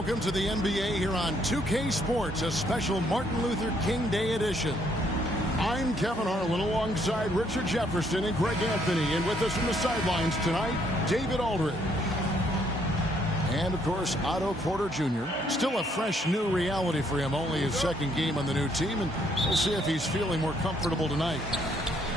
Welcome to the NBA here on 2K Sports, a special Martin Luther King Day edition. I'm Kevin Harlan alongside Richard Jefferson and Greg Anthony, and with us from the sidelines tonight, David Aldridge. And, of course, Otto Porter Jr. Still a fresh new reality for him, only his second game on the new team, and we'll see if he's feeling more comfortable tonight.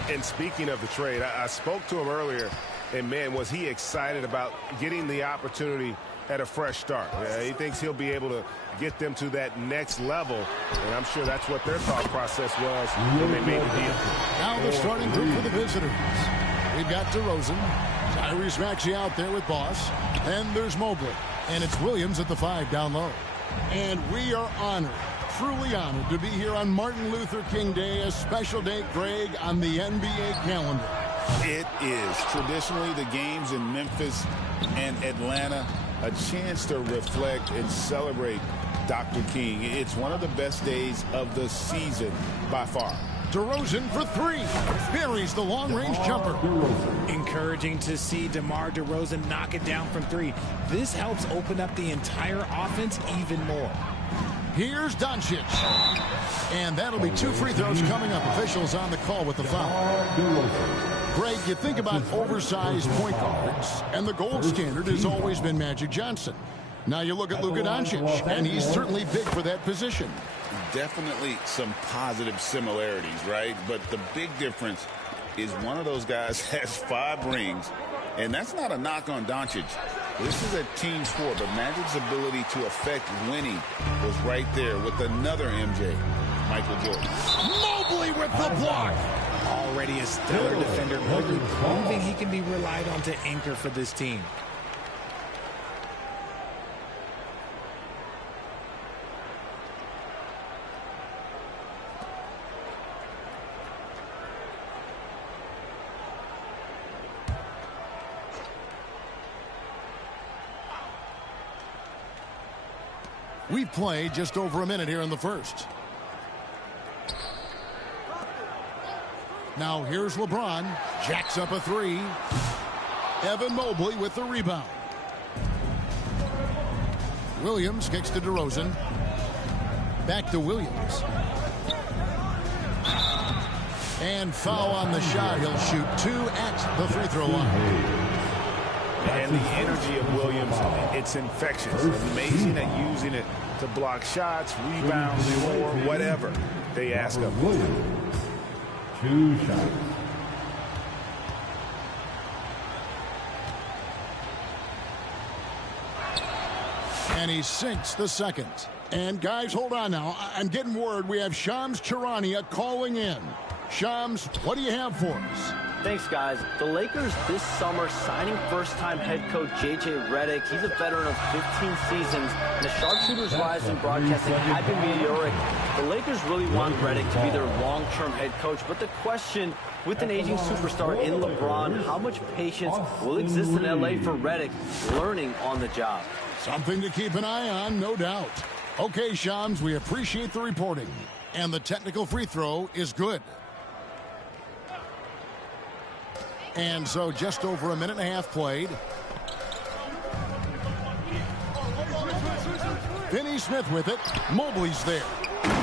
And speaking of the trade, I spoke to him earlier, and, man, was he excited about getting the opportunity at a fresh start. He thinks he'll be able to get them to that next level, and I'm sure that's what their thought process was when they made the deal. Now the starting group for the visitors. We've got DeRozan, Tyrese Maxey out there with Boss, and there's Mobley, and it's Williams at the 5 down low. And we are honored, truly honored, to be here on Martin Luther King Day, a special day, Greg, on the NBA calendar. It is. Traditionally, the games in Memphis and Atlanta, a chance to reflect and celebrate Dr. King. It's one of the best days of the season by far. DeRozan for 3. Buries the long-range jumper. Encouraging to see DeMar DeRozan knock it down from 3. This helps open up the entire offense even more. Here's Doncic. And that'll be 2 free throws coming up. Officials on the call with the foul. Greg, you think about oversized point guards, and the gold standard has always been Magic Johnson. Now you look at Luka Doncic, and he's certainly big for that position. Definitely some positive similarities, right? But the big difference is one of those guys has 5 rings, and that's not a knock on Doncic. This is a team sport, but Magic's ability to affect winning was right there with another MJ, Michael Jordan. Mobley with the block. Already a stellar defender, Mobley proving he can be relied on to anchor for this team. We've played just over a minute here in the first. Now here's LeBron. Jacks up a 3. Evan Mobley with the rebound. Williams kicks to DeRozan. Back to Williams. And foul on the shot. He'll shoot 2 at the free throw line. And the energy of Williams, it's infectious. Amazing at using it to block shots, rebounds, or whatever they ask of him. 2 shots. And he sinks the second. And guys, hold on now. I'm getting word we have Shams Charania calling in. Shams, what do you have for us? Thanks, guys. The Lakers this summer signing first-time head coach J.J. Redick. He's a veteran of 15 seasons. And the sharpshooter's rise in broadcasting had been meteoric. The Lakers really want Redick to be their long-term head coach. But the question, with an aging superstar in LeBron, how much patience will exist in L.A. for Redick learning on the job? Something to keep an eye on, no doubt. Okay, Shams, we appreciate the reporting. And the technical free throw is good. And so just over a minute and a half played. Finney Smith with it. Mobley's there.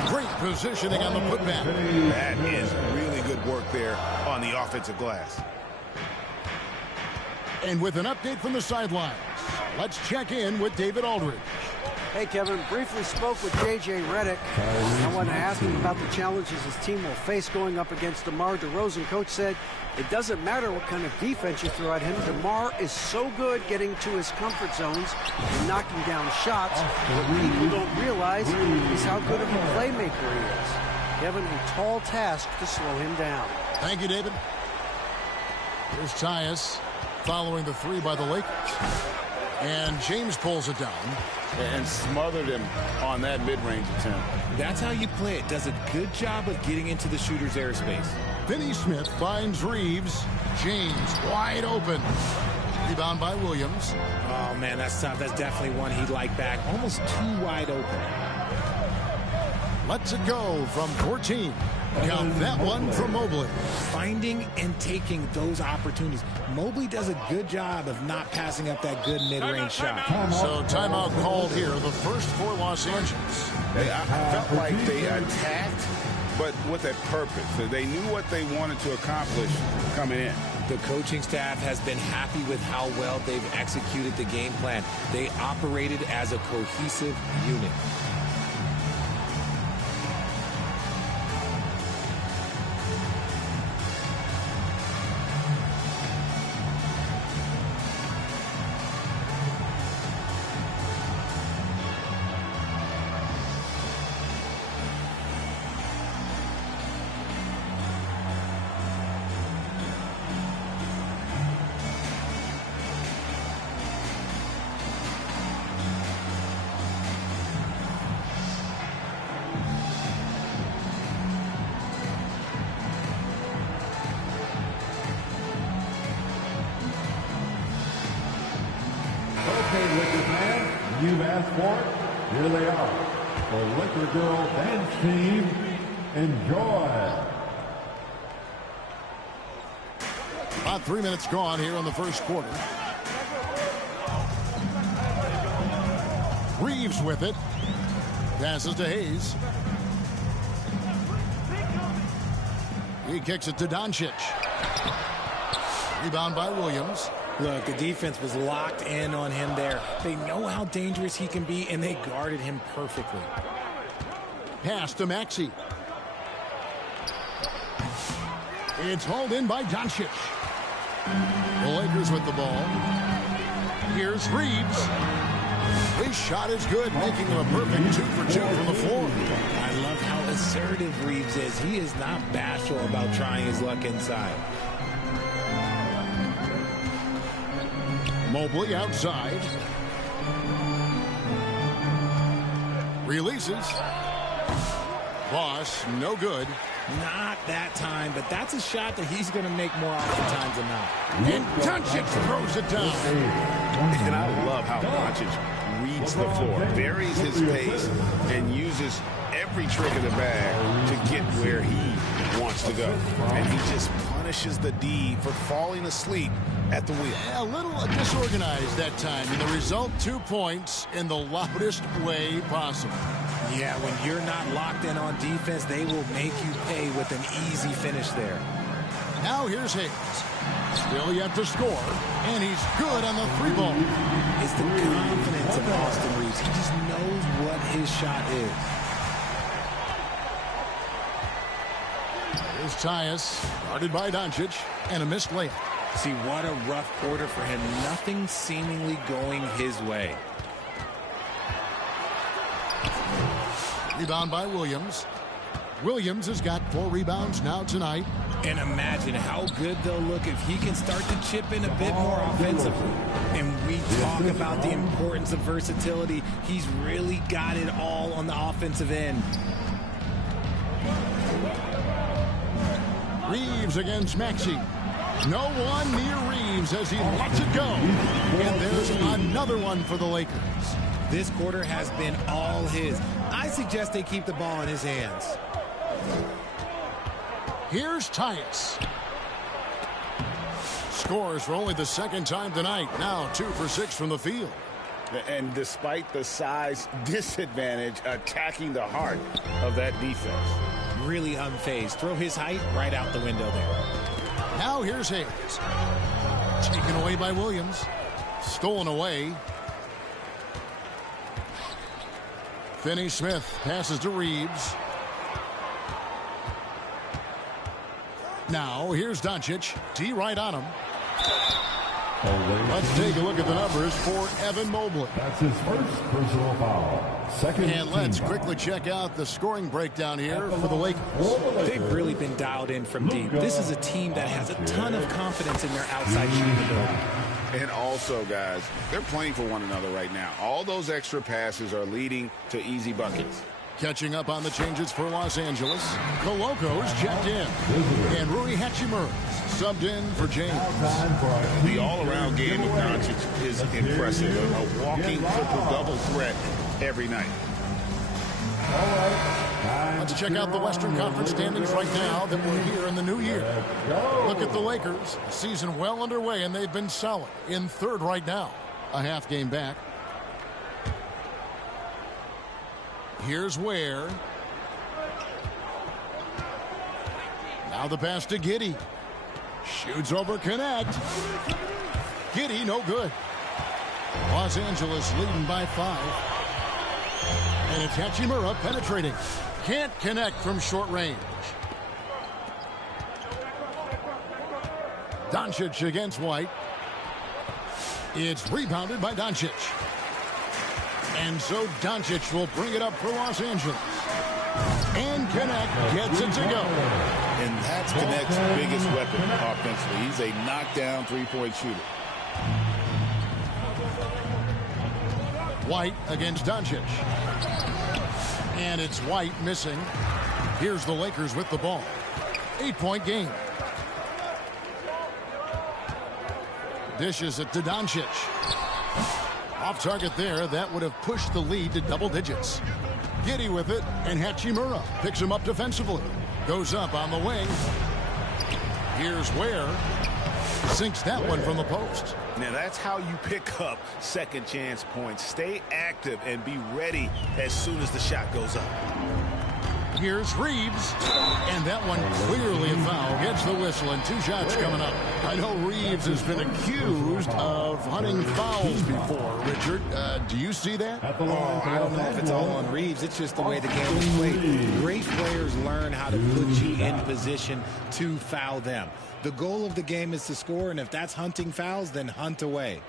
Great positioning on the putback. That is really good work there on the offensive glass. And with an update from the sidelines, let's check in with David Aldridge. Hey, Kevin, briefly spoke with J.J. Redick. I wanted to ask him about the challenges his team will face going up against DeMar DeRozan. Coach said it doesn't matter what kind of defense you throw at him. DeMar is so good getting to his comfort zones and knocking down shots. What people don't realize is how good of a playmaker he is. Kevin, a tall task to slow him down. Thank you, David. Here's Tyus following the 3 by the Lakers. And James pulls it down. And smothered him on that mid-range attempt. That's how you play it. Does a good job of getting into the shooter's airspace. Finney Smith finds Reeves. James wide open. Rebound by Williams. Oh, man, that's tough. That's definitely one he'd like back. Almost too wide open. lets it go from 14. Count that one from Mobley. Finding and taking those opportunities. Mobley does a good job of not passing up that good mid-range shot. So timeout called here, the first for Los Angeles. I felt like they attacked, but with a purpose. So they knew what they wanted to accomplish coming in. The coaching staff has been happy with how well they've executed the game plan. They operated as a cohesive unit. Okay, Lakers fans, you've asked for it. Here they are. The Laker Girl Dance Team. Enjoy. About 3 minutes gone here in the first quarter. Reeves with it. Passes to Hayes. He kicks it to Doncic. Rebound by Williams. Look, the defense was locked in on him there. They know how dangerous he can be, and they guarded him perfectly. Pass to Maxey. It's hauled in by Doncic. The Lakers with the ball. Here's Reeves. His shot is good, making him a perfect 2 for 2 from the floor. I love how assertive Reeves is. He is not bashful about trying his luck inside. Mobley outside. Releases. Boss, no good. Not that time, but that's a shot that he's going to make more oftentimes than not. And Doncic throws it down. And I love how Doncic reads the floor, varies his pace, and uses every trick in the bag to get where he wants to go. And he just punishes the D for falling asleep at the wheel. A little disorganized that time, and the result 2 points in the loudest way possible. Yeah, when you're not locked in on defense, they will make you pay with an easy finish there. Now here's Hayes. Still yet to score, and he's good on the 3-ball. It's the confidence of Austin Reeves. He just knows what his shot is. Here's Tyus, guarded by Doncic, and a missed layup. See, what a rough quarter for him. Nothing seemingly going his way. Rebound by Williams. Williams has got 4 rebounds now tonight. And imagine how good they'll look if he can start to chip in a bit more offensively. And we talk about the importance of versatility. He's really got it all on the offensive end. Reeves against Maxey. No one near Reeves as he lets it go. And there's another one for the Lakers. This quarter has been all his. I suggest they keep the ball in his hands. Here's Tyus. Scores for only the second time tonight. Now 2 for 6 from the field. And despite the size disadvantage, attacking the heart of that defense. Really unfazed. Throw his height right out the window there. Now here's Hayes. Taken away by Williams. Stolen away. Finney-Smith passes to Reeves. Now here's Doncic. D right on him. Let's take a look at the numbers for Evan Mobley. That's his first personal foul. Second. And let's quickly check out the scoring breakdown here for the Lakers. They've really been dialed in from deep. This is a team that has a ton of confidence in their outside shooting ability. And also, guys, they're playing for one another right now. All those extra passes are leading to easy buckets. Catching up on the changes for Los Angeles. Coloco's checked in. And Rui Hachimura subbed in for James. The all-around game of Doncic is impressive. A walking triple-double threat every night. All right. Let's check out the Western Conference standings right now that we're here in the new year. Look at the Lakers. Season well underway, and they've been solid. In third right now. A half game back. Here's Ware. Now the pass to Giddey. Shoots over Connect. Giddey, no good. Los Angeles leading by 5. And it's Hachimura penetrating. Can't connect from short range. Doncic against White. It's rebounded by Doncic. And so Doncic will bring it up for Los Angeles. And Connect gets it to go. And that's Connect's biggest weapon offensively. He's a knockdown three-point shooter. White against Doncic. And it's White missing. Here's the Lakers with the ball. 8-point game. Dishes it to Doncic. Off target there. That would have pushed the lead to double digits. Giddey with it, and Hachimura picks him up defensively. Goes up on the wing. Here's Ware. Sinks that one from the post. Now that's how you pick up second chance points. Stay active and be ready as soon as the shot goes up. Here's Reeves. And that one clearly a foul. Gets the whistle and 2 shots coming up. I know Reeves has been accused of hunting fouls before. Richard, do you see that? I don't know if it's all on Reeves. It's just the way the game is played. Great players learn how to put you in position to foul them. The goal of the game is to score, and if that's hunting fouls, then hunt away.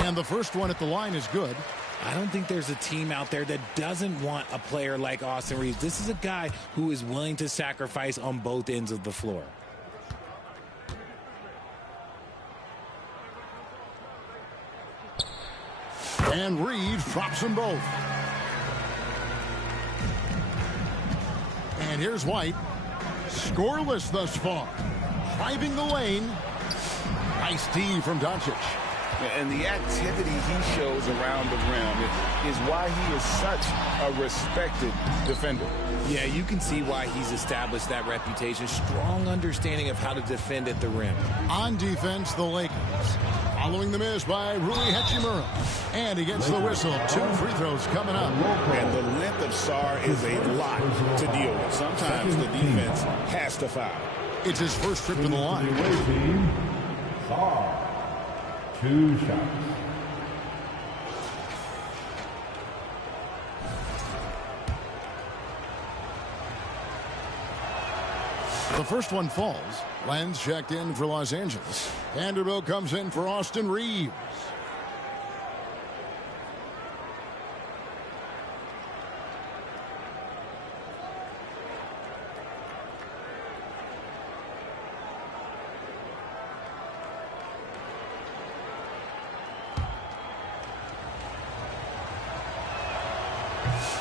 And the first one at the line is good. I don't think there's a team out there that doesn't want a player like Austin Reeves. This is a guy who is willing to sacrifice on both ends of the floor. And Reeves drops them both. And here's White. Scoreless thus far. Driving the lane. Nice D from Doncic. And the activity he shows around the rim is why he is such a respected defender. Yeah, you can see why he's established that reputation. Strong understanding of how to defend at the rim. On defense, the Lakers. Following the miss by Rui Hachimura. And he gets the whistle. 2 free throws coming up. And the length of SAR is a lot to deal with. Sometimes the defense has to foul. It's his first trip to the line. SAR. 2 shots. The first one falls. Lenz checked in for Los Angeles. Vanderbilt comes in for Austin Reeves.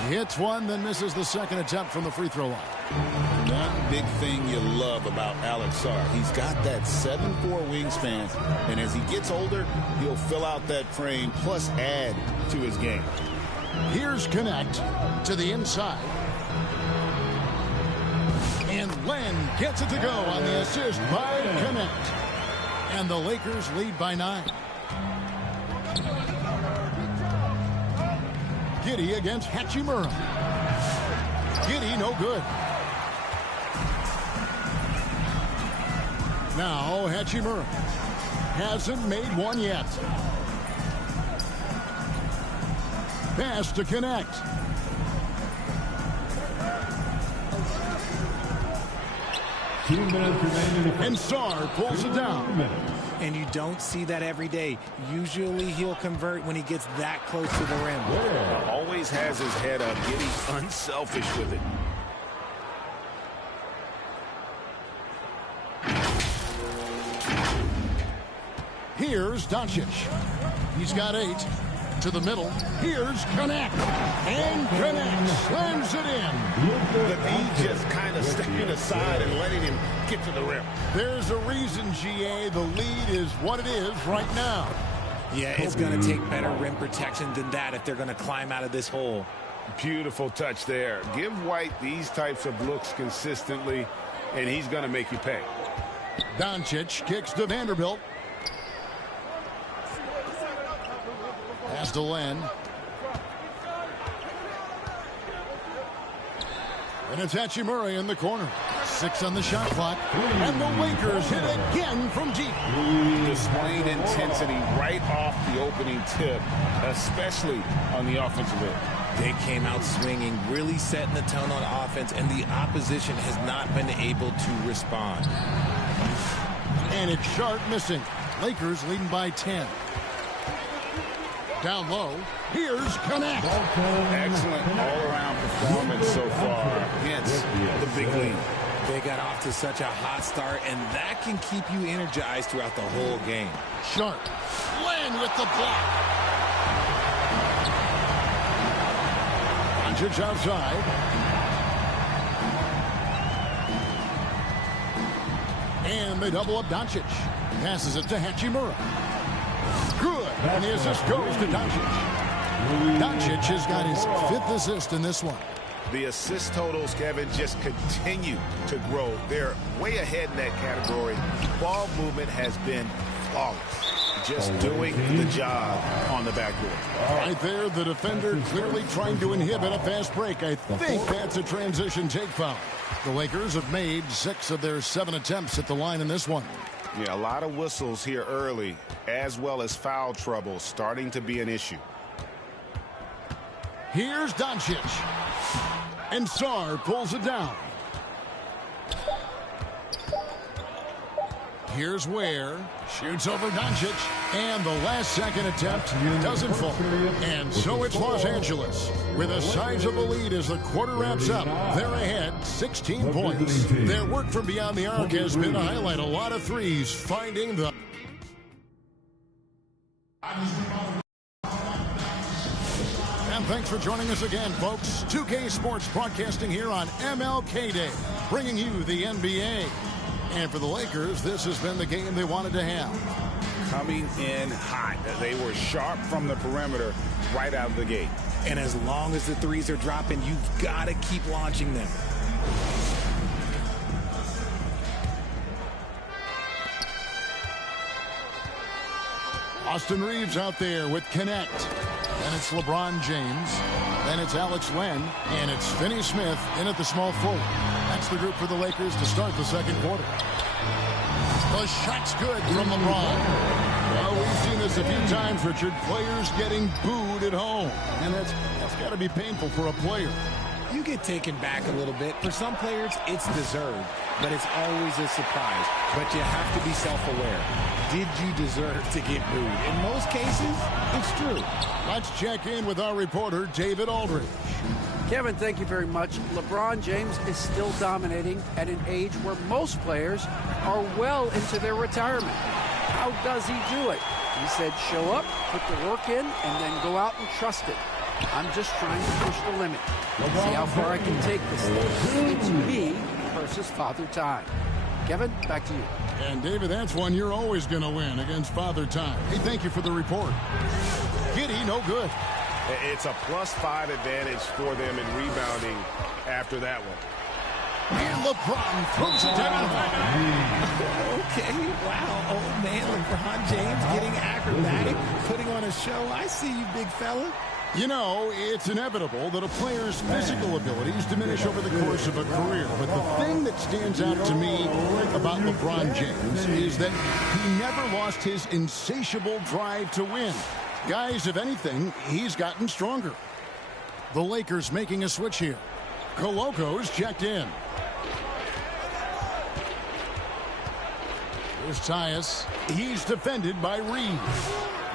He hits one, then misses the second attempt from the free throw line. One big thing you love about Alex Sarr, he's got that 7'4" wingspan, and as he gets older, he'll fill out that frame plus add to his game. Here's Connect to the inside. And Len gets it to go on the assist by Connect. And the Lakers lead by 9. Giddey against Hachimura. Giddey, no good. Now Hachimura hasn't made one yet. Pass to Connect. And Sarr pulls it down. And you don't see that every day. Usually he'll convert when he gets that close to the rim. Always has his head up, getting unselfish with it. Here's Doncic. He's got 8. To the middle. Here's Connect. And Connect slams it in. The D just kind of stepping aside and letting him get to the rim. There's a reason, GA. The lead is what it is right now. Yeah, it's going to take better rim protection than that if they're going to climb out of this hole. Beautiful touch there. Give White these types of looks consistently, and he's going to make you pay. Doncic kicks to Vanderbilt. Pass to Len. And it's Hachimura in the corner. 6 on the shot clock. And the Lakers hit again from deep. Displaying intensity right off the opening tip, especially on the offensive end. They came out swinging, really setting the tone on offense, and the opposition has not been able to respond. And it's Sharp missing. Lakers leading by 10. Down low. Here's Connect. Excellent all-around performance so far against the big lead. They got off to such a hot start, and that can keep you energized throughout the whole game. Sharp. Len with the block. Doncic outside. And they double up Doncic. Passes it to Hachimura. Good. And the assist goes to Doncic. Doncic has got his 5th assist in this one. The assist totals, Kevin, just continue to grow. They're way ahead in that category. Ball movement has been flawless. Just doing the job on the backboard. Right there, the defender clearly trying to inhibit a fast break. I think that's a transition take foul. The Lakers have made 6 of their 7 attempts at the line in this one. Yeah, a lot of whistles here early, as well as foul trouble starting to be an issue. Here's Doncic. And Sarr pulls it down. Here's Ware. Shoots over Doncic. And the last-second attempt doesn't fall. And so it's Los Angeles with a sizable lead as the quarter wraps up. They're ahead 16 points. Their work from beyond the arc has been to highlight a lot of threes, finding the... And thanks for joining us again, folks. 2K Sports broadcasting here on MLK Day, bringing you the NBA. And for the Lakers, this has been the game they wanted to have. Coming in hot. They were sharp from the perimeter right out of the gate. And as long as the threes are dropping, you've got to keep launching them. Austin Reeves out there with Connect. Then it's LeBron James. Then it's Alex Len. And it's Finney Smith in at the small forward. That's the group for the Lakers to start the second quarter. The shot's good from LeBron. Well, we've seen this a few times, Richard. Players getting booed at home. And that's got to be painful for a player. You get taken back a little bit. For some players, it's deserved, but it's always a surprise. But you have to be self-aware. Did you deserve to get booed? In most cases, it's true. Let's check in with our reporter, David Aldridge. Kevin, thank you very much. LeBron James is still dominating at an age where most players are well into their retirement. How does he do it? He said, show up, put the work in, and then go out and trust it. I'm just trying to push the limit. See how far I can take this thing. It's me versus Father Time. Kevin, back to you. And David, that's one you're always going to win against Father Time. Hey, thank you for the report. Giddy, no good. It's a +5 advantage for them in rebounding after that one. And LeBron throws it down. Okay, wow. Old man LeBron James getting acrobatic, putting on a show. I see you, big fella. You know, it's inevitable that a player's physical abilities diminish over the course of a career. But the thing that stands out to me about LeBron James is that he never lost his insatiable drive to win. Guys, if anything, he's gotten stronger. The Lakers making a switch here. Coloco's checked in. Here's Tyus. He's defended by Reed.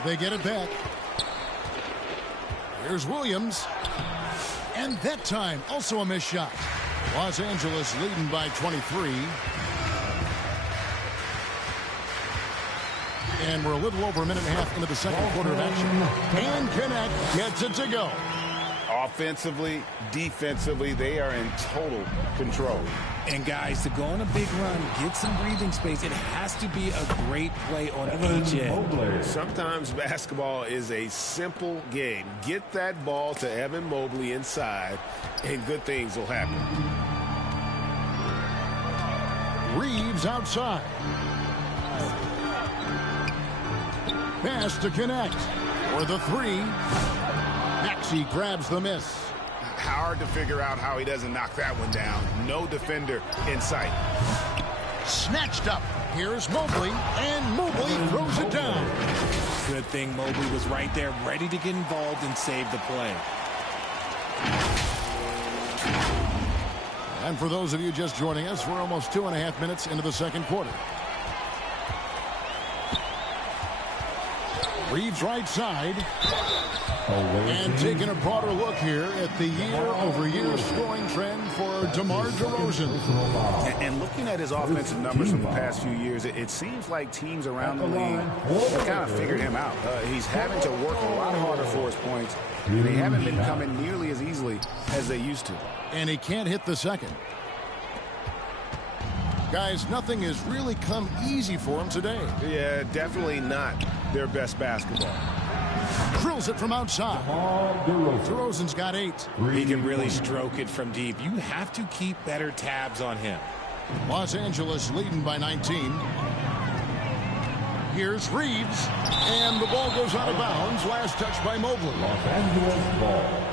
They get it back. Here's Williams. And that time, also a missed shot. Los Angeles leading by 23. And we're a little over a minute and a half into the second quarter of action. And Connect gets it to go. Offensively, defensively, they are in total control. And guys, to go on a big run, get some breathing space, it has to be a great play on each end. Sometimes basketball is a simple game. Get that ball to Evan Mobley inside, and good things will happen. Reeves outside. Pass to connect. For the three. Maxey grabs the miss. Hard to figure out how he doesn't knock that one down. No defender in sight. Snatched up. Here's Mobley, and Mobley throws it down. Good thing Mobley was right there, ready to get involved and save the play. And for those of you just joining us, we're almost 2.5 minutes into the second quarter. Reeves right side. And taking a broader look here at the year-over-year scoring trend for DeMar DeRozan. And looking at his offensive numbers from the past few years, it seems like teams around the league have kind of figured him out. He's having to work a lot harder for his points. They haven't been coming nearly as easily as they used to. And he can't hit the second. Guys, nothing has really come easy for him today. Yeah, definitely not their best basketball. Drills it from outside. DeRozan's got 8. He can really stroke it from deep. You have to keep better tabs on him. Los Angeles leading by 19. Here's Reeves. And the ball goes out of bounds. Last touch by Mobley. Los Angeles ball.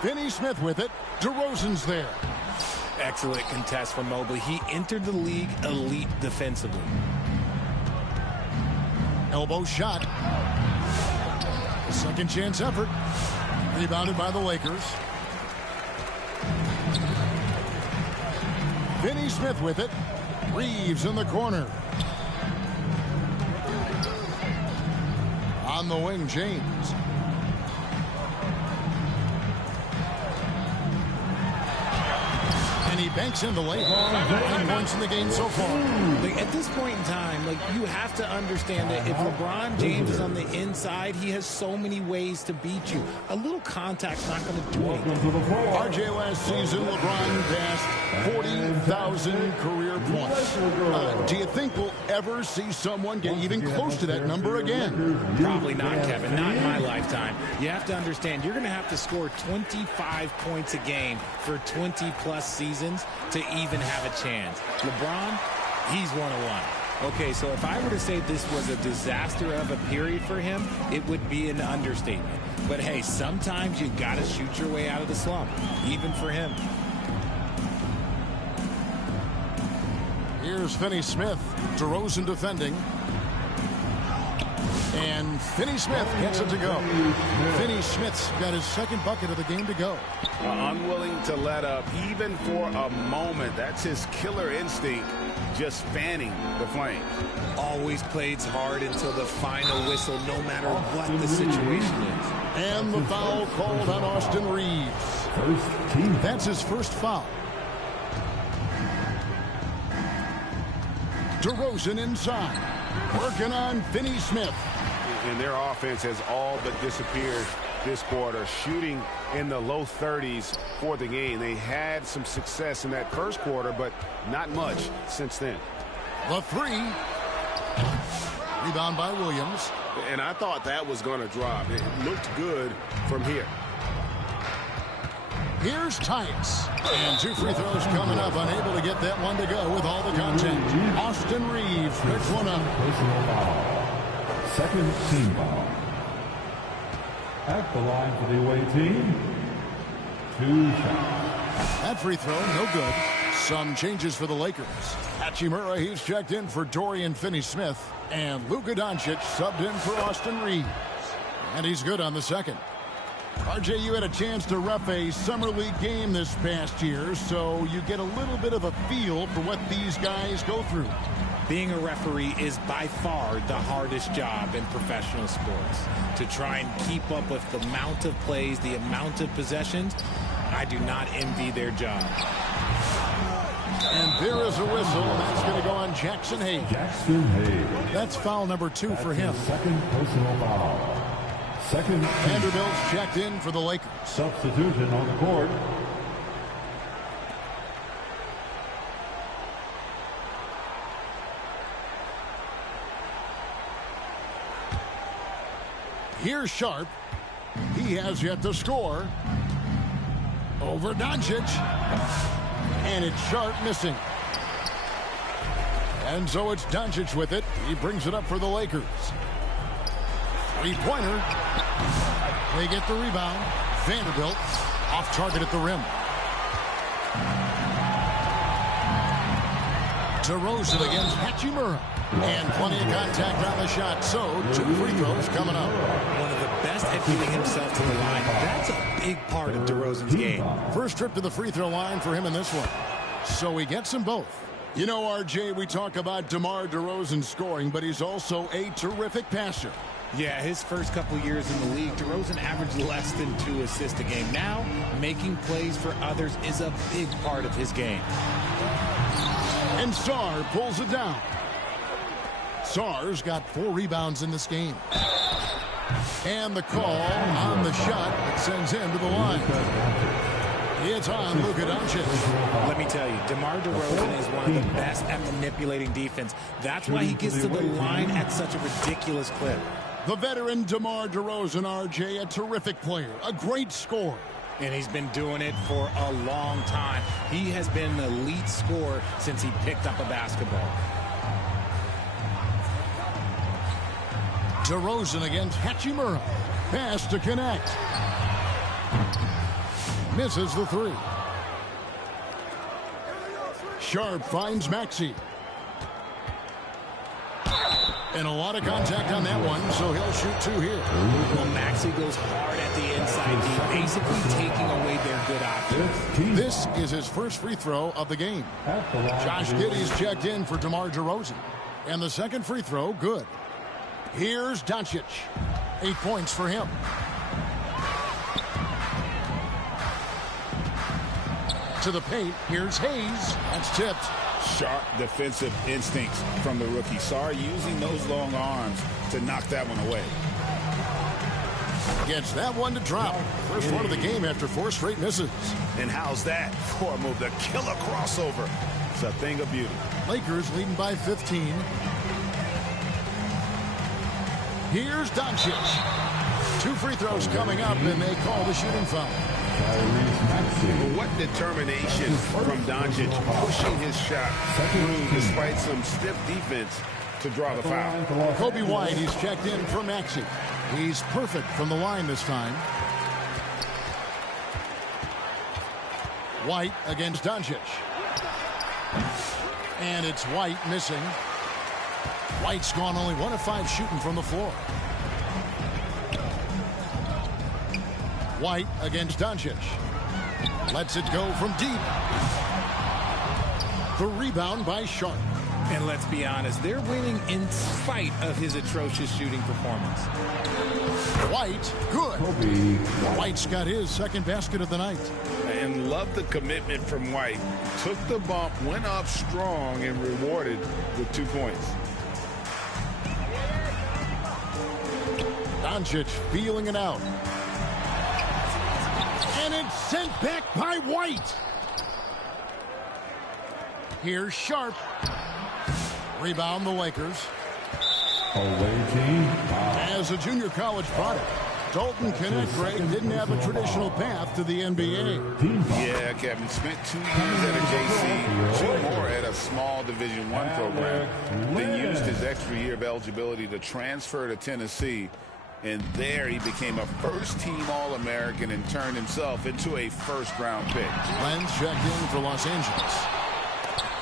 Finney Smith with it. DeRozan's there. Excellent contest from Mobley. He entered the league elite defensively. Elbow shot. A second chance effort. Rebounded by the Lakers. Finney Smith with it. Reeves in the corner. On the wing, James. And he banks in the lane. 9 points in the game so far. At this point in time, you have to understand that if LeBron James is on the inside, he has so many ways to beat you. A little contact's not going to do anything. RJ last season, LeBron passed 40,000 career points. Do you think we'll ever see someone get even close to that number again? Probably not, Kevin. Not in my lifetime. You have to understand, you're going to have to score 25 points a game for 20-plus seasons to even have a chance. LeBron, he's 101. Okay, so if I were to say this was a disaster of a period for him, it would be an understatement. But hey, sometimes you got to shoot your way out of the slump, even for him. Here's Finney Smith. DeRozan defending. And Finney Smith gets it to go. Finney Smith's got his second bucket of the game to go. Unwilling to let up even for a moment. That's his killer instinct, just fanning the flames. Always plays hard until the final whistle, no matter what the situation is. And the foul called on Austin Reeves. That's his first foul. DeRozan inside. Working on Finney Smith. And their offense has all but disappeared this quarter, shooting in the low 30s for the game. They had some success in that first quarter, but not much since then. The three. Rebound by Williams. And I thought that was going to drop. It looked good from here. Here's Tice. And 2 free throws coming up. Unable to get that one to go with all the content. Austin Reeves picks one up. Personal foul. Second team foul. At the line for the away team, 2 shots. That free throw, no good. Some changes for the Lakers. Hachimura, he's checked in for Dorian Finney-Smith. And Luka Doncic subbed in for Austin Reeves. And he's good on the second. RJ, you had a chance to ref a Summer League game this past year, so you get a little bit of a feel for what these guys go through. Being a referee is by far the hardest job in professional sports. To try and keep up with the amount of plays, the amount of possessions, I do not envy their job. And there is a whistle, and that's going to go on Jackson Hayes. Jackson Hayes. That's foul number 2 for him. Second personal foul. Second. Vanderbilt's checked in for the Lakers. Substitution on the court. Here's Sharp. He has yet to score. Over Doncic. And it's Sharp missing. And so it's Doncic with it. He brings it up for the Lakers. Three-pointer. They get the rebound. Vanderbilt off target at the rim. DeRozan against Hachimura. And plenty of contact on the shot. So 2 free throws coming up. One of the best at getting himself to the line. That's a big part of DeRozan's game. First trip to the free throw line for him in this one. So he gets them both. You know, RJ, we talk about DeMar DeRozan scoring, but he's also a terrific passer. Yeah, his first couple years in the league, DeRozan averaged less than 2 assists a game. Now, making plays for others is a big part of his game. And Sarr pulls it down. Sarr's got 4 rebounds in this game. And the call on the shot that sends him to the line. It's on Luka Doncic. Let me tell you, DeMar DeRozan is one of the best at manipulating defense. That's why he gets to the line at such a ridiculous clip. The veteran DeMar DeRozan, RJ, a terrific player, a great scorer. And he's been doing it for a long time. He has been an elite scorer since he picked up a basketball. DeRozan against Hachimura. Pass to connect. Misses the 3. Sharp finds Maxey. And a lot of contact on that one, so he'll shoot 2 here. Well, Maxey goes hard at the inside, deep, basically taking away their good options. This is his first free throw of the game. Josh Giddey's checked in for DeMar DeRozan. And the second free throw, good. Here's Doncic. 8 points for him. To the paint. Here's Hayes. That's tipped. Sharp defensive instincts from the rookie. Sarr using those long arms to knock that one away. Gets that one to drop. First one of the game after 4 straight misses. And how's that for a move? The killer crossover. It's a thing of beauty. Lakers leading by 15. Here's Doncic. 2 free throws coming up, and they call the shooting foul. What determination from Doncic, pushing his shot through despite some stiff defense to draw the foul. Kobe White, he's checked in for Maxey. He's perfect from the line this time. White against Doncic. And it's White missing. White's gone only 1 of 5 shooting from the floor. White against Doncic. Lets it go from deep. The rebound by Sharp. And let's be honest, they're winning in spite of his atrocious shooting performance. White, good. White's got his second basket of the night. And love the commitment from White. Took the bump, went up strong, and rewarded with 2 points. Doncic feeling it out. And it's sent back by White. Here's Sharp. Rebound the Lakers. As a junior college product, Dalton Kenneth didn't have a traditional path to the NBA. Yeah, Kevin spent 2 years at a JC, 2 more at a small Division I program. Then used his extra year of eligibility to transfer to Tennessee. And there he became a first-team All-American and turned himself into a first-round pick. Lenz checked in for Los Angeles.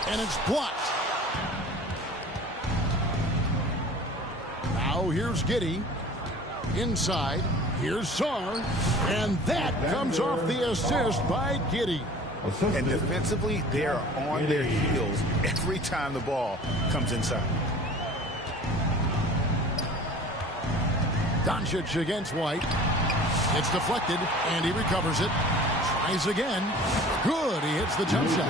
And it's blocked. Now here's Giddey. Inside. Here's Sarr. And that comes off the assist by Giddey. And defensively, they are on their heels every time the ball comes inside. Doncic against White. It's deflected, and he recovers it. Tries again. Good. He hits the jump shot.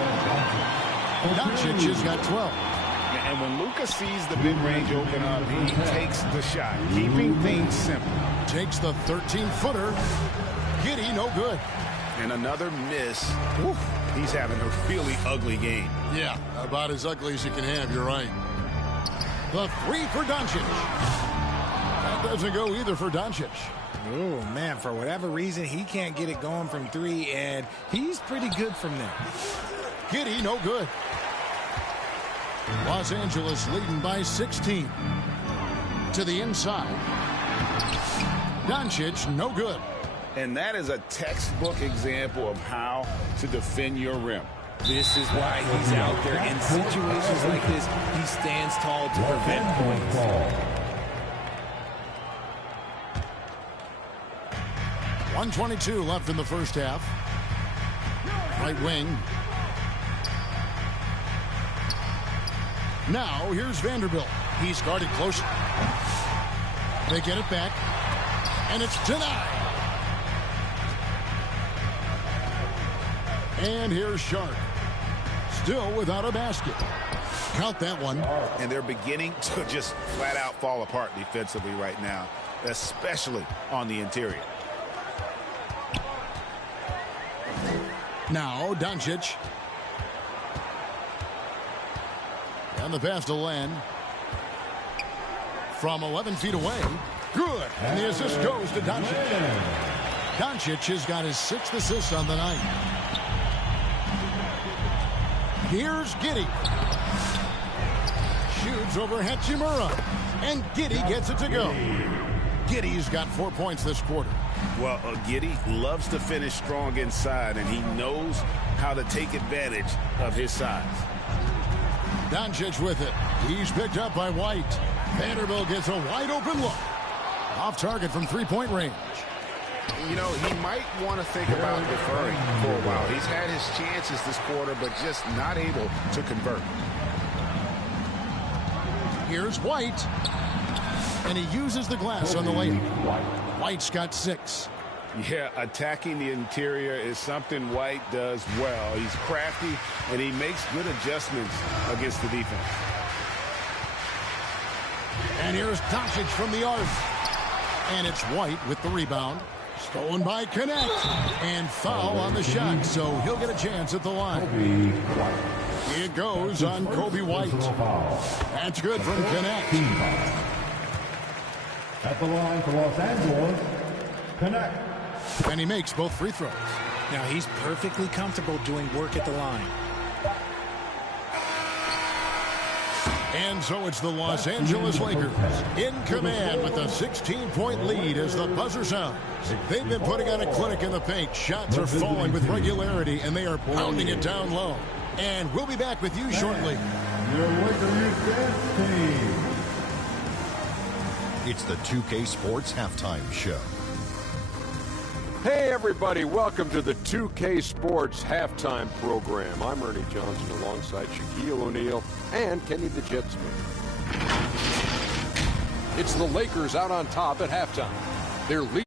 Doncic has got 12. And when Luka sees the mid-range open up, he takes the shot, keeping things simple. Takes the 13-footer. Giddey, no good. And another miss. Oof, he's having a really ugly game. Yeah, about as ugly as you can have, you're right. The three for Doncic. That doesn't go either for Doncic. Oh, man, for whatever reason, he can't get it going from three, and he's pretty good from there. Giddey, no good. Los Angeles leading by 16. To the inside. Doncic, no good. And that is a textbook example of how to defend your rim. This is why he's out there. In situations like this, he stands tall to prevent points. 1:22 left in the first half. Right wing. Now, here's Vanderbilt. He's guarded close. They get it back. And it's denied. And here's Sharp. Still without a basket. Count that one. And they're beginning to just flat out fall apart defensively right now, especially on the interior. Now, Doncic. And the pass to Len. From 11 feet away. Good. And the assist goes to Doncic. Doncic has got his 6th assist on the night. Here's Giddey. Shoots over Hachimura. And Giddey gets it to go. Giddey's got 4 points this quarter. Well, Giddey loves to finish strong inside, and he knows how to take advantage of his size. Doncic with it. He's picked up by White. Vanderbilt gets a wide open look. Off target from 3-point range. You know, he might want to think about deferring for a while. He's had his chances this quarter, but just not able to convert. Here's White. And he uses the glass on the layup. White's got 6. Yeah, attacking the interior is something White does well. He's crafty, and he makes good adjustments against the defense. And here's Doncic from the arc. And it's White with the rebound. Stolen by Connect. And foul on the shot, so he'll get a chance at the line. It goes on Kobe White. That's good from Connect. At the line for Los Angeles, Connect. And he makes both free throws. Now, he's perfectly comfortable doing work at the line. And so it's the Los Angeles Lakers in command with a 16-point lead as the buzzer sounds. They've been putting on a clinic in the paint. Shots are falling with regularity, and they are pounding it down low. And we'll be back with you shortly. Your Laker Youth Dance Team. It's the 2K Sports Halftime Show. Hey everybody, welcome to the 2K Sports Halftime Program. I'm Ernie Johnson alongside Shaquille O'Neal and Kenny the Jet Smith. It's the Lakers out on top at halftime. They're leading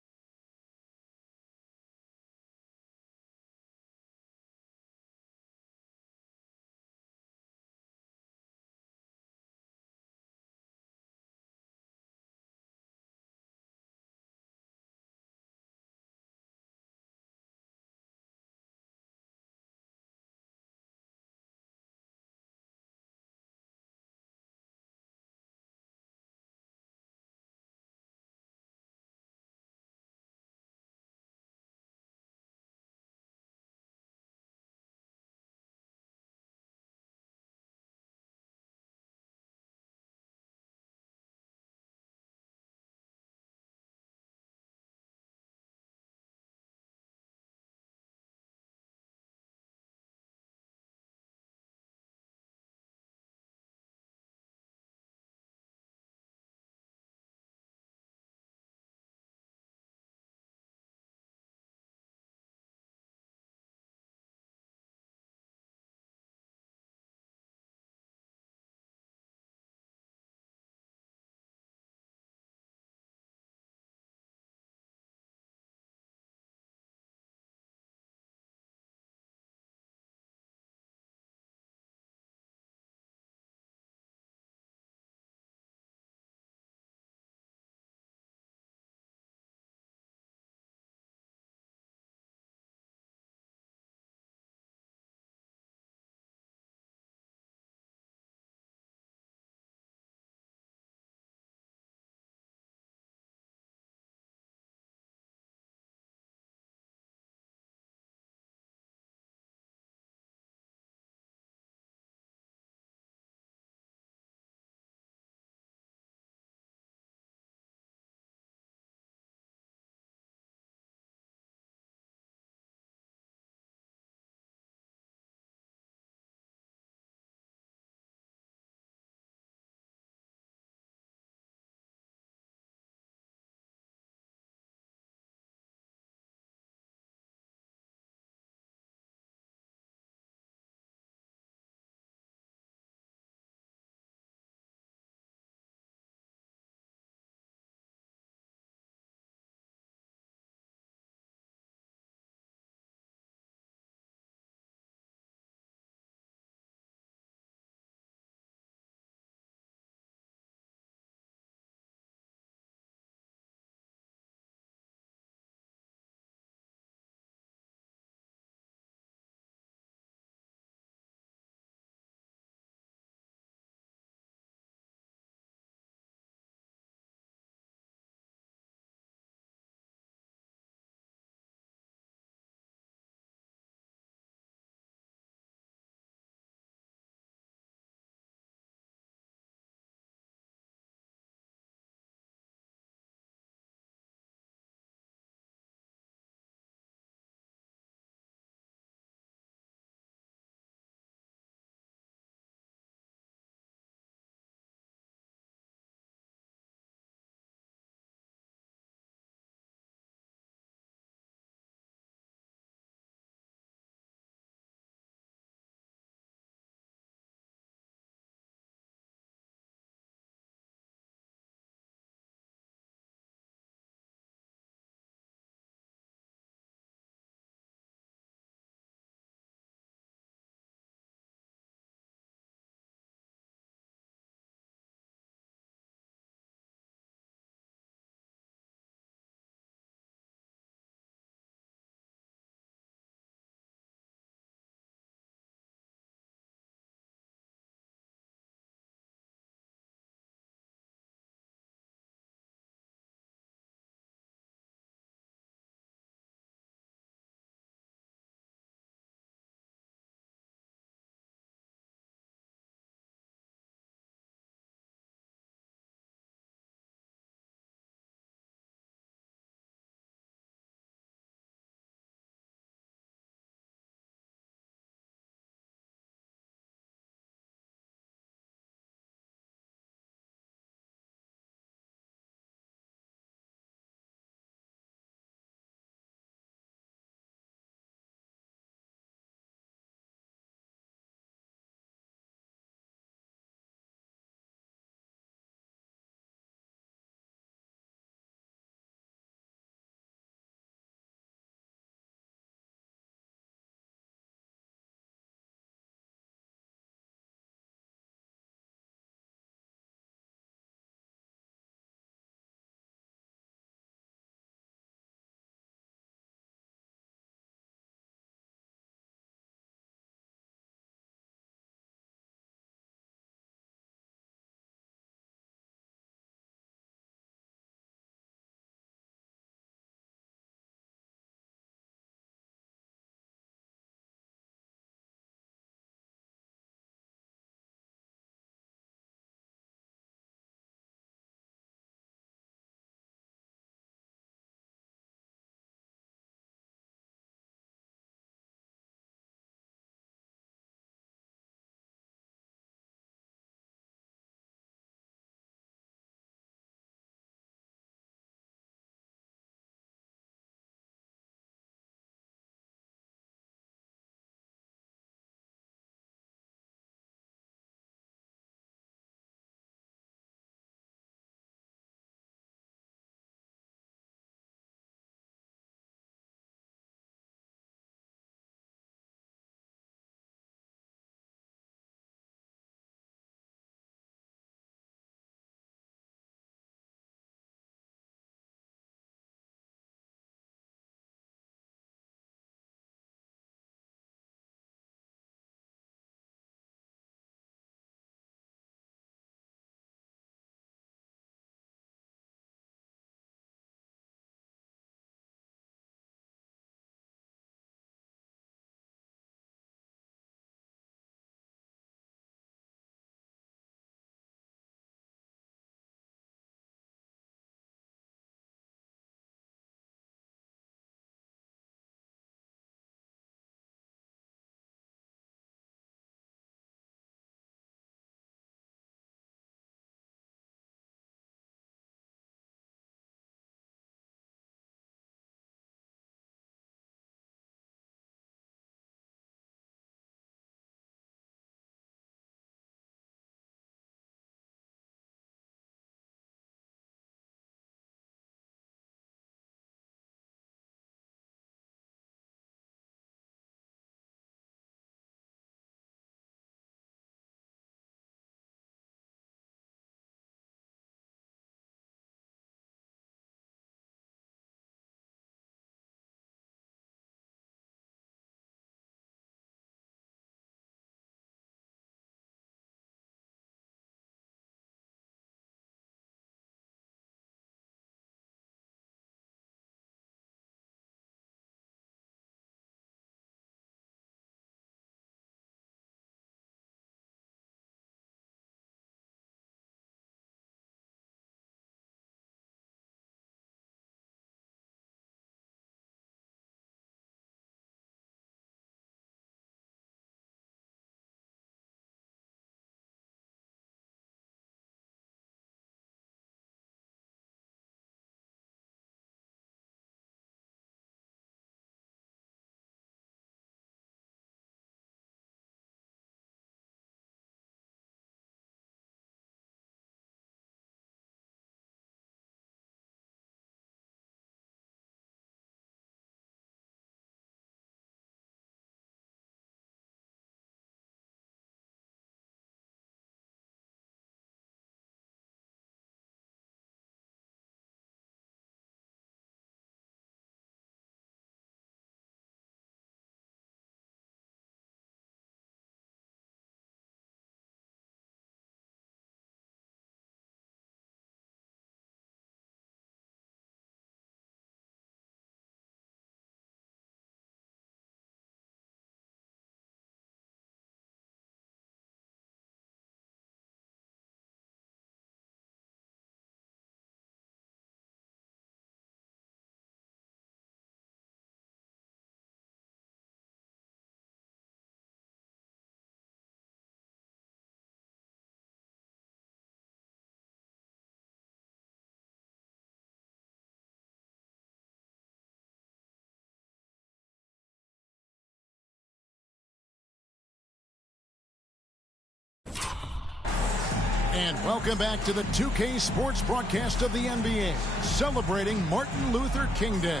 And welcome back to the 2K Sports broadcast of the NBA, celebrating Martin Luther King Day.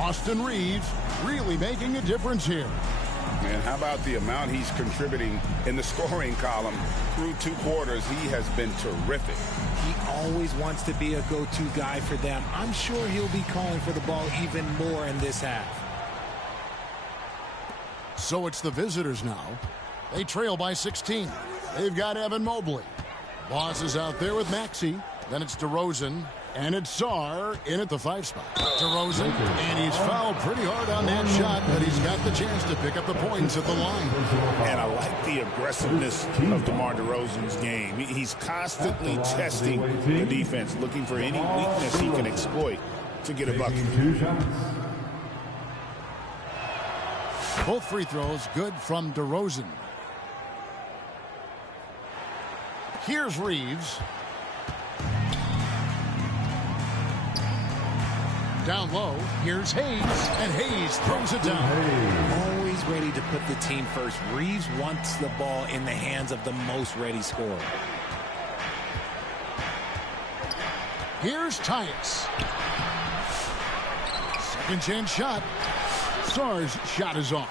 Austin Reeves really making a difference here. Man, how about the amount he's contributing in the scoring column through 2 quarters? He has been terrific. He always wants to be a go-to guy for them. I'm sure he'll be calling for the ball even more in this half. So it's the visitors now. They trail by 16. They've got Evan Mobley. Boss is out there with Maxey. Then it's DeRozan. And it's Sarr in at the 5 spot. DeRozan, and he's fouled pretty hard on that shot, but he's got the chance to pick up the points at the line. And I like the aggressiveness of DeMar DeRozan's game. He's constantly testing the defense, looking for any weakness he can exploit to get a bucket. Both free throws good from DeRozan. Here's Reeves. Down low, here's Hayes, and Hayes throws it down. Always ready to put the team first. Reeves wants the ball in the hands of the most ready scorer. Here's Tatus. Second chance shot. Sarr's shot is off.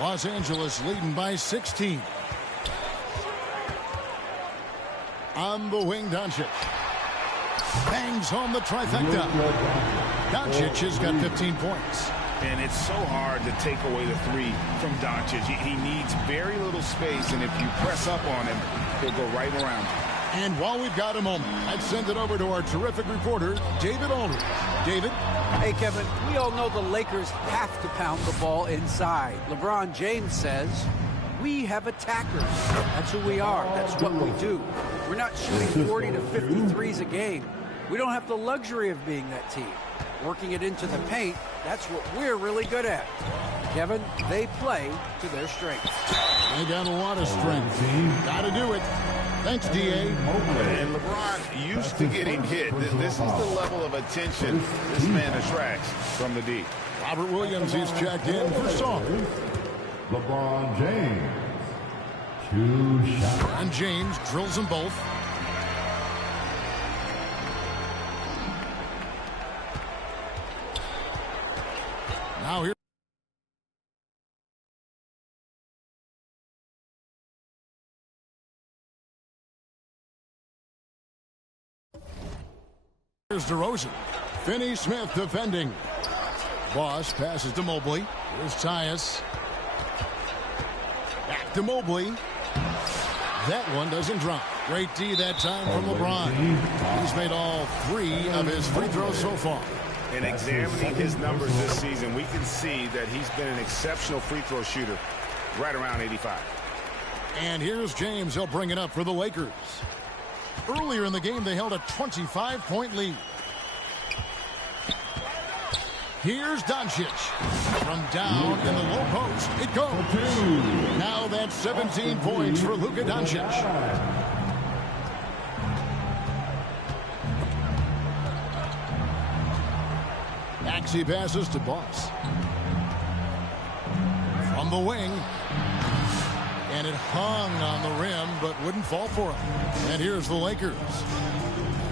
Los Angeles leading by 16. On the wing, Doncic. Bangs home the trifecta. Doncic has got 15 points. And it's so hard to take away the 3 from Doncic. He needs very little space, and if you press up on him, he'll go right around. And while we've got a moment, let's send it over to our terrific reporter, David Aldridge. David? Hey, Kevin, we all know the Lakers have to pound the ball inside. LeBron James says, we have attackers. That's who we are. That's what we do. We're not shooting 40 to 53s a game. We don't have the luxury of being that team. Working it into the paint, that's what we're really good at. Kevin, they play to their strengths. They got a lot of strength. Got to do it. Thanks, D.A. And LeBron used to getting hit. This is the level of attention this man attracts from the D. Robert Williams is checked in for Sarr. LeBron James. 2 shots. And James drills them both. Now here. Here's DeRozan. Finney Smith defending. Boss passes to Mobley. Here's Tyus. Back to Mobley. That one doesn't drop. Great D that time from LeBron. He's made all 3 of his free throws so far. And examining his numbers this season, we can see that he's been an exceptional free throw shooter, right around 85. And here's James. He'll bring it up for the Lakers. Earlier in the game, they held a 25-point lead. Here's Doncic. From down in the low post, it goes. Now that's 17 points for Luka Doncic. Maxey passes to Boss. From the wing. And it hung on the rim, but wouldn't fall for him. And here's the Lakers.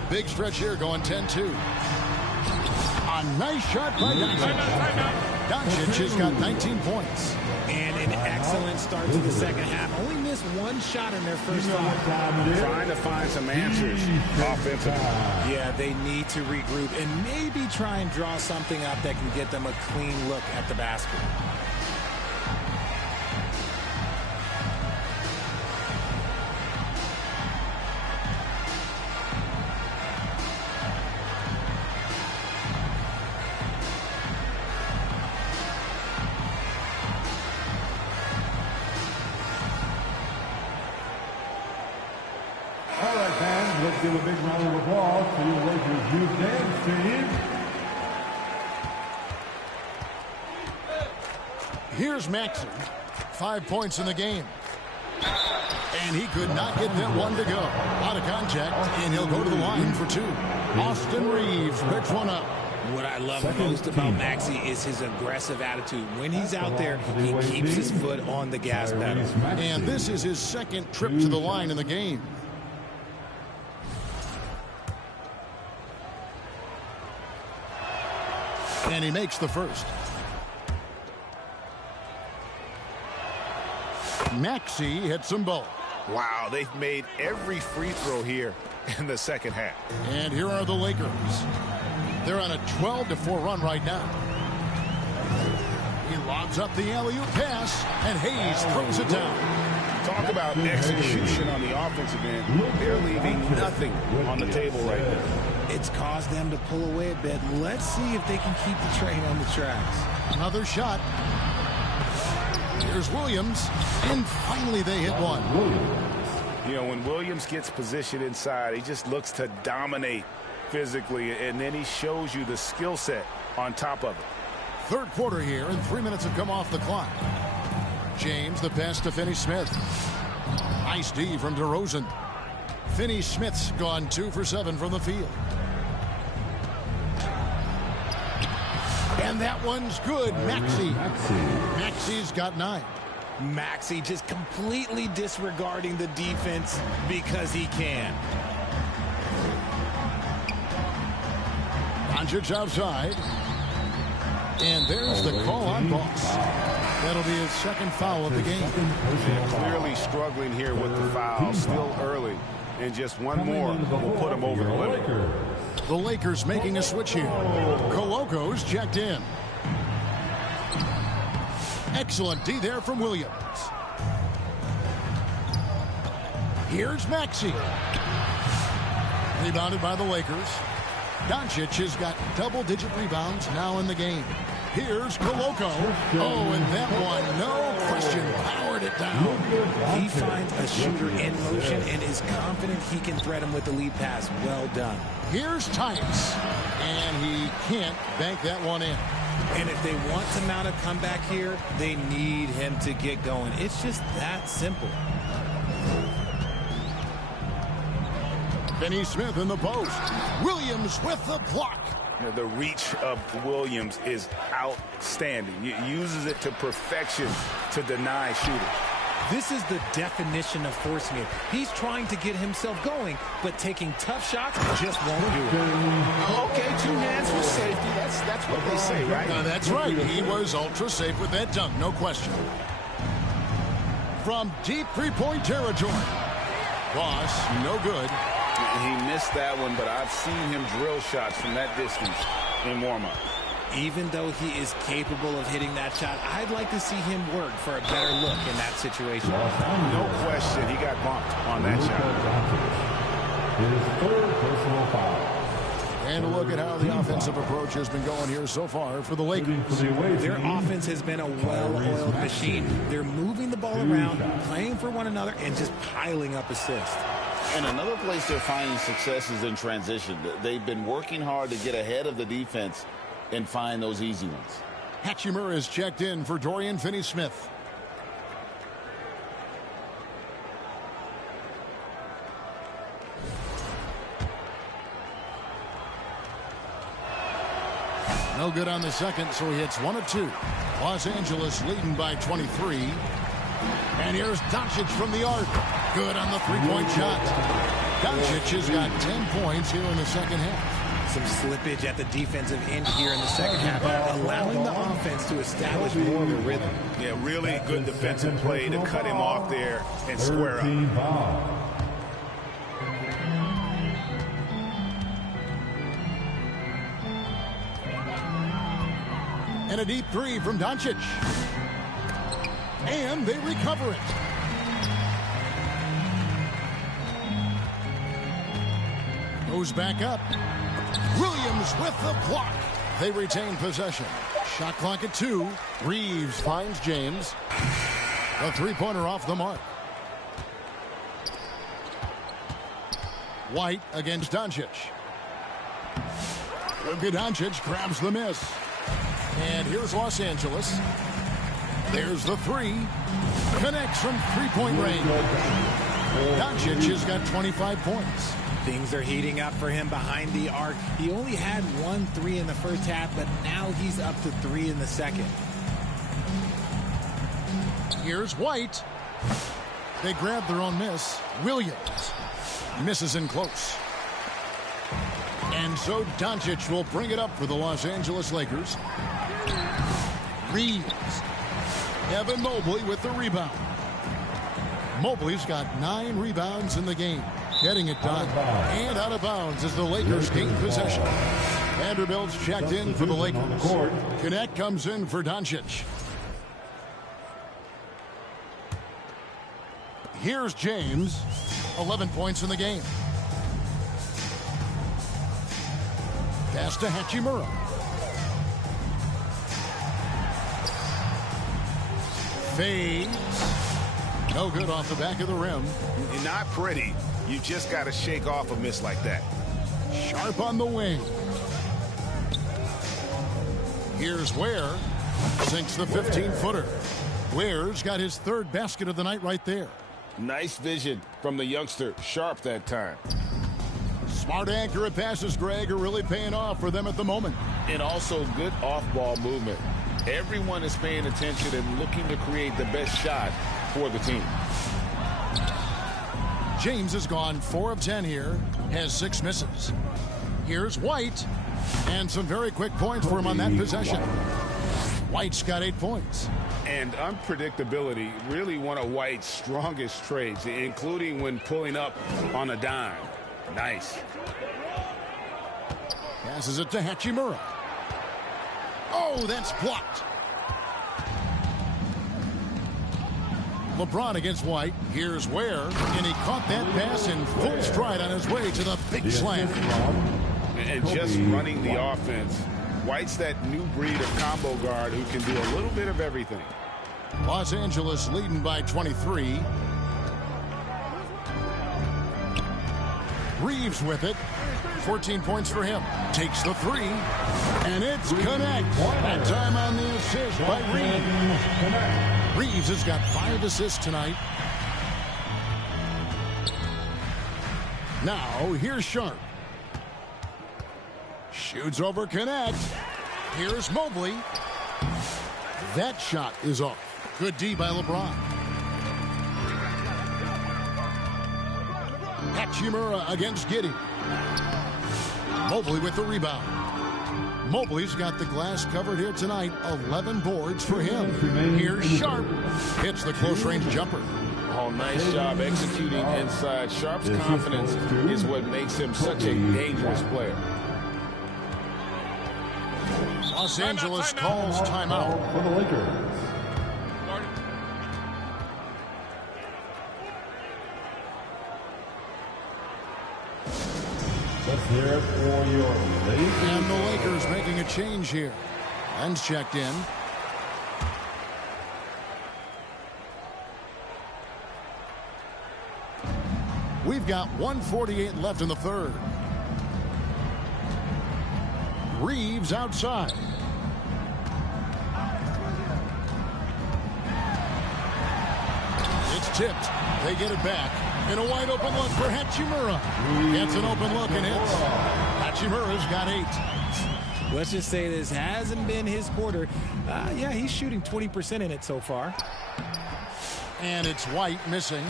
Big stretch here going 10-2. A nice shot by Doncic. Doncic has got 19 points. And an excellent start to the second half. Only missed 1 shot in their first half. Trying to find some answers offensively. Yeah, they need to regroup and maybe try and draw something up that can get them a clean look at the basket. All right, fans, let's give a big round of applause to your Lakers youth dance team. Here's Maxey. 5 points in the game. And he could not get that one to go. Out of contact, and he'll go to the line for 2. Austin Reeves picks one up. What I love most about Maxey is his aggressive attitude. When he's out there, he keeps his foot on the gas pedal. And this is his second trip to the line in the game. And he makes the first. Maxey hits them both. Wow, they've made every free throw here in the second half. And here are the Lakers. They're on a 12-4 run right now. He lobs up the alley-oop pass, and Hayes throws it down. Talk about execution on the offensive end. They're leaving nothing on the table right now. It's caused them to pull away a bit. Let's see if they can keep the train on the tracks. Another shot. Here's Williams, and finally they hit one. You know, when Williams gets positioned inside, he just looks to dominate physically, and then he shows you the skill set on top of it. Third quarter here, and 3 minutes have come off the clock. James, the pass to Finney-Smith. Nice D from DeRozan. Finney-Smith's gone 2 for 7 from the field. And that one's good. Maxey's got 9. Maxey just completely disregarding the defense because he can. Doncic outside. And there's the call on Boss. That'll be his second foul of the game. Clearly struggling here with the foul. Still early. And just one more will put him over the limit. The Lakers making a switch here. Coloco's checked in. Excellent D there from Williams. Here's Maxey. Rebounded by the Lakers. Doncic has got double-digit rebounds now in the game. Here's Coloco. Oh, and that one, no question, powered it down. He finds a shooter in motion and is confident he can thread him with the lead pass. Well done. Here's Tice, and he can't bank that one in. And if they want to mount a comeback here, they need him to get going. It's just that simple. Finney-Smith in the post. Williams with the block. You know, the reach of Williams is outstanding. He uses it to perfection to deny shooters. This is the definition of forcing it. He's trying to get himself going, but taking tough shots just won't do it. Okay, 2 hands for safety. That's what they say, right? That's right. He was ultra safe with that dunk, no question. From deep three-point territory. Boss, no good. He missed that one, but I've seen him drill shots from that distance in warm-up. Even though he is capable of hitting that shot, I'd like to see him work for a better look in that situation. No question, he got bumped on that shot. His third personal foul. And a look at how the offensive approach has been going here so far for the Lakers. Their offense has been a well-oiled machine. They're moving the ball around, playing for one another, and just piling up assists. And another place they're finding success is in transition. They've been working hard to get ahead of the defense and find those easy ones. Hachimura is checked in for Dorian Finney-Smith. No good on the second, so he hits 1 of 2. Los Angeles leading by 23. And here's Doncic from the arc. Good on the three-point shot. Doncic has got 10 points here in the second half. Some slippage at the defensive end here in the second half, allowing the offense to establish more of a rhythm. Yeah, really good defensive play to cut him off there and square up. And a deep 3 from Doncic. And they recover it. Goes back up. Williams with the block. They retain possession. Shot clock at 2. Reeves finds James. A three-pointer off the mark. White against Doncic. Luka Doncic grabs the miss. And here's Los Angeles. There's the 3. Connects from three-point range. Doncic has got 25 points. Things are heating up for him behind the arc. He only had 1 3 in the first half, but now he's up to 3 in the second. Here's White. They grab their own miss. Williams misses in close. And so Doncic will bring it up for the Los Angeles Lakers. Reeves. Evan Mobley with the rebound. Mobley's got 9 rebounds in the game. Getting it done. And out of bounds as the Lakers gain possession. Vanderbilt's checked in for the Lakers. Connect comes in for Doncic. Here's James. 11 points in the game. Pass to Hachimura. Fades. No good off the back of the rim. Not pretty. You just got to shake off a miss like that. Sharp on the wing. Here's Ware. Sinks the 15-footer. Ware's got his 3rd basket of the night right there. Nice vision from the youngster. Sharp that time. Smart, accurate passes, Greg, are really paying off for them at the moment. And also good off-ball movement. Everyone is paying attention and looking to create the best shot for the team. James has gone 4 of 10 here, has 6 misses. Here's White, and some very quick points for him on that possession. White's got 8 points. And unpredictability, really one of White's strongest traits, including when pulling up on a dime. Nice. Passes it to Hachimura. Oh, that's blocked. LeBron against White. Here's Ware, and he caught that pass in full stride on his way to the big slam. And just running the offense. White's that new breed of combo guard who can do a little bit of everything. Los Angeles leading by 23. Reeves with it. 14 points for him. Takes the 3. And it's connect. That time on the assist by Reeves. Reeves has got 5 assists tonight. Now, here's Sharp. Shoots over Connect. Here's Mobley. That shot is off. Good D by LeBron. Hachimura against Giddey. Mobley with the rebound. Mobley's got the glass covered here tonight. 11 boards for him. Here's Sharp. Hits the close-range jumper. Oh, nice job executing inside. Sharp's confidence is what makes him such a dangerous player. Los Angeles calls timeout. For the Lakers. Let's hear it for your Lakers. And the Lakers making a change here. Len's checked in. We've got 1:48 left in the 3rd. Reeves outside. It's tipped. They get it back. And a wide open look for Hachimura. Gets an open look and hits. Hachimura's got 8. Let's just say this hasn't been his quarter. Yeah, he's shooting 20% in it so far. And it's White missing.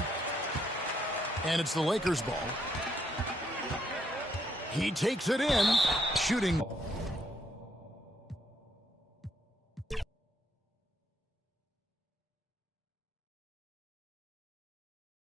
And it's the Lakers' ball. He takes it in, shooting